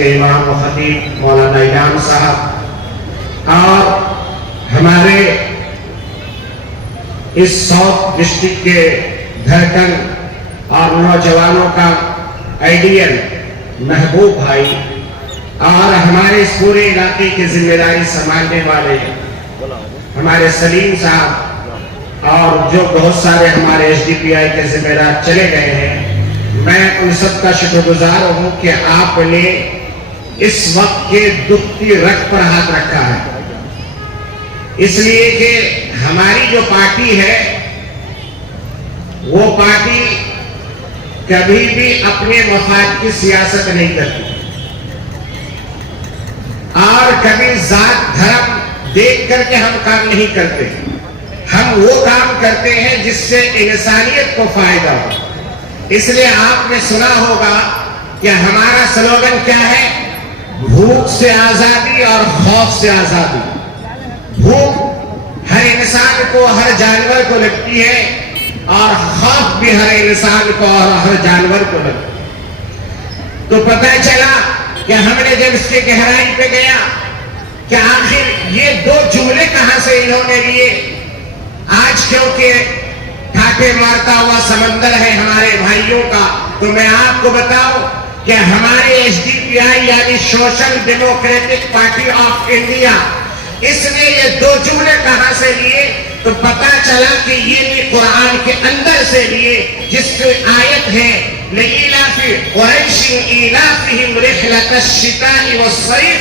کے امام و خطیب مولانا انعام صاحب اور ہمارے اس ساؤتھ ڈسٹرکٹ کے دھڑکن اور نوجوانوں کا آئیڈیل محبوب بھائی اور ہمارے اس پورے علاقے کی ذمہ داری سنبھالنے والے ہمارے سلیم صاحب اور جو بہت سارے ہمارے ایس ڈی پی آئی کے ذمہ دار چلے گئے ہیں، میں ان سب کا شکر گزار ہوں کہ آپ نے اس وقت کے دکھتی رگ پر ہاتھ رکھا ہے، اس لیے کہ ہماری جو پارٹی ہے وہ پارٹی کبھی بھی اپنے مفاد کی سیاست نہیں کرتی اور کبھی ذات دھرم دیکھ کر کے ہم کام نہیں کرتے، ہم وہ کام کرتے ہیں جس سے انسانیت کو فائدہ ہو۔ اس لیے آپ نے سنا ہوگا کہ ہمارا سلوگن کیا ہے؟ بھوک سے آزادی اور خوف سے آزادی۔ بھوک ہر انسان کو، ہر جانور کو لگتی ہے اور خوف بھی ہر انسان کو اور ہر جانور کو لگتی ہے۔ تو پتہ چلا کہ ہم نے جب اس کے گہرائی پہ گیا کہ آخر یہ دو جملے کہاں سے انہوں نے لیے، آج کیونکہ ٹھاٹے مارتا ہوا سمندر ہے ہمارے بھائیوں کا، تو میں آپ کو بتاؤں کہ ہمارے ایس ڈی پی آئی یعنی social democratic party of India, اس نے یہ دو جملے کہاں سے لیے، تو پتا چلا کہ یہ بھی قرآن کے اندر سے لیے، جس کی آیت ہے لِإِيلَافِ قُرَيْشٍ إِيلَافِهِمْ رِحْلَةَ الشِّتَاءِ وَالصَّيْفِ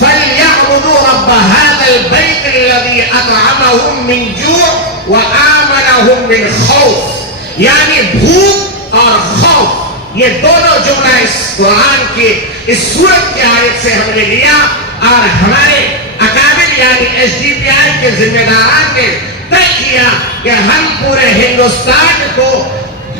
فَلْيَعْبُدُوا رَبَّ هَذَا الْبَيْتِ الَّذِي أَطْعَمَهُم مِّن جُوعٍ وَآمَنَهُم مِّن خَوْفٍ، یعنی بھوک اور خوف، یہ دونوں جملہ اس قرآن کی اس سورت کی آیت سے ہم نے لیا اور ہمارے اکابر یعنی ایس ڈی پی آئی کے ذمہ داران نے طے کیا کہ ہم پورے ہندوستان کو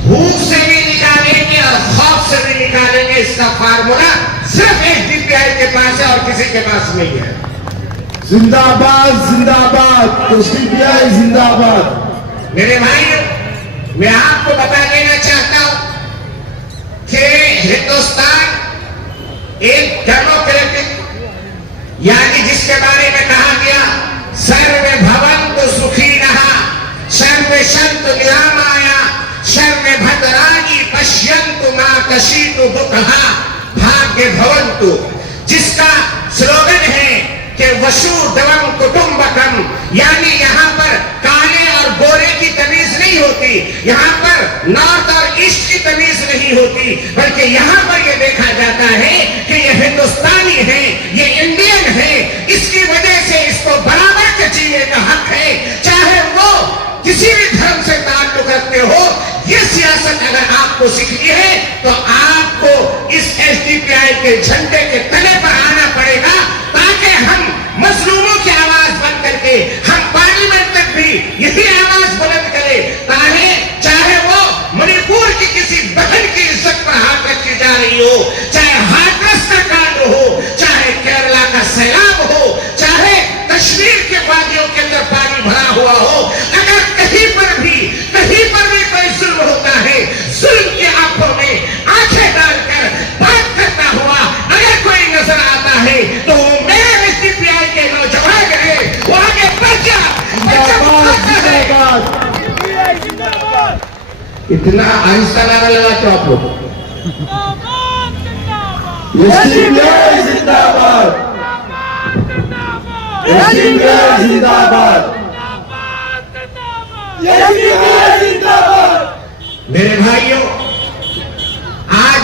بھوک سے بھی نکالیں گے اور خوف سے بھی نکالیں گے۔ اس کا فارمولا صرف ایس ڈی پی آئی کے پاس ہے اور کسی کے پاس نہیں ہے۔ زندہ آباد، زندہ آباد، ایس ڈی پی آئی زندہ آباد۔ میرے بھائیو، میں آپ کو بتا دینا چاہتا ہوں کہ ہندوستان ایک ڈیموکریٹک یعنی جس کے بارے میں کہا گیا سروے بھونتو سکھینہ سروے سنتو نرامایا سروے بھدرانی پشینتو ما کشیتو دکھا بھاگیہ بھونتو، جس کا سلوگن ہے کہ وسودھیوم کٹمبکم، یعنی یہاں پر کالے اور گورے کی تمیز نہیں ہوتی، یہاں پر نارتھ اور ایسٹ کی تمیز نہیں ہوتی، بلکہ یہاں پر یہ دیکھا جاتا ہے کہ یہ ہندوستانی ہے، یہ انڈین ہے، اس کی وجہ سے اس کو برابر کے جینے کا حق ہے، چاہے وہ کسی بھی دھرم سے تعلق رکھتے ہو۔ یہ سیاست اگر آپ کو سیکھنی ہے تو آپ کو اس ایس ڈی پی آئی کے جھنڈے کے تلے پر آنا پڑے گا، تاکہ ہم مظلوموں کی آواز بن کر کے ہم پارلیمنٹ تک بھی یہی آواز بلند کریں، چاہے وہ منی پور کی کسی بہن کی عزت پر ہاتھ رکھی جا رہی ہو، چاہے ہاتھرس کا کانڈ ہو، چاہے کیرلا کا سیلاب ہو، چاہے کشمیر کے وادیوں کے اندر پانی بھرا ہوا ہو، اگر کہیں پر بھی کوئی ظلم ہوتا ہے، ظلم کی آنکھوں میں آنکھیں ڈال کر بات کرتا ہوا اگر کوئی نظر آتا ہے تو وہ میرے ایس ڈی پی آئی کے نوجوان ہے، وہ آگے بڑھ جا۔ اتنا آہستہ نعرہ لگاتے ہو آپ لوگ؟ ایس ڈی پی آئی زندہ آباد، ایس ڈی پی آئی زندہ آباد، ایس ڈی پی آئی زندہ آباد۔ میرے بھائیوں، آج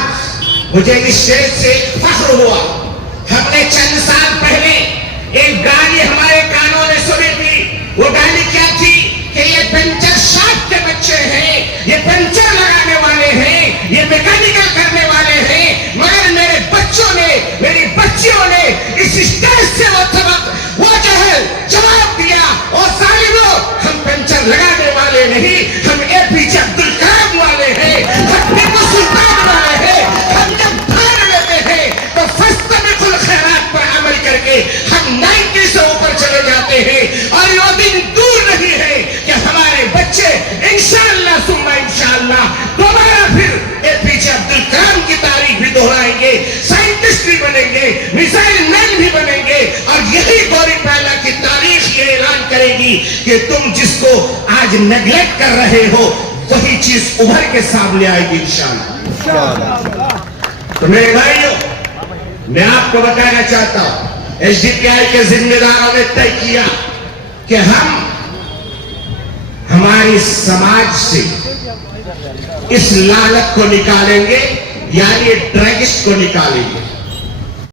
مجھے اس اسٹیج سے فخر ہوا، ہم نے چند سال پہلے ایک گالی ہمارے کانوں نے سنی تھی، وہ گالی کیا تھی کہ یہ پنچر شاپ کے بچے ہیں، یہ پنچر لگانے والے ہیں، یہ میکینیکل کرنے والے ہیں، مگر میرے بچوں نے، میری بچیوں نے اس اسٹیج سے وہ سبق، وہ جواب دیا، اور ظالموں، ہم پنچر لگانے والے نہیں، ہم اے پی جے عبد الکلام والے ہیں، ہم ٹیپو سلطان والے ہیں، ہم جب بھاگ لیتے ہیں تو فاستبقوا الخیرات پر عمل کر کے ہم 90 سے اوپر چلے جاتے ہیں، اور یہ دن دور نہیں ہے کہ ہمارے بچے انشاءاللہ ثم انشاءاللہ دوبارہ پھر اے پی جے عبد الکلام کہ تم جس کو آج نیگلیکٹ کر رہے ہو وہی چیز ابھر کے سامنے آئے گی انشاءاللہ۔ تو میرے بھائیوں، میں آپ کو بتانا چاہتا ہوں، ایس ڈی پی آئی کے ذمہ داروں نے طے کیا کہ ہم ہماری سماج سے اس لعنت کو نکالیں گے، یعنی ڈرگسٹ کو نکالیں گے۔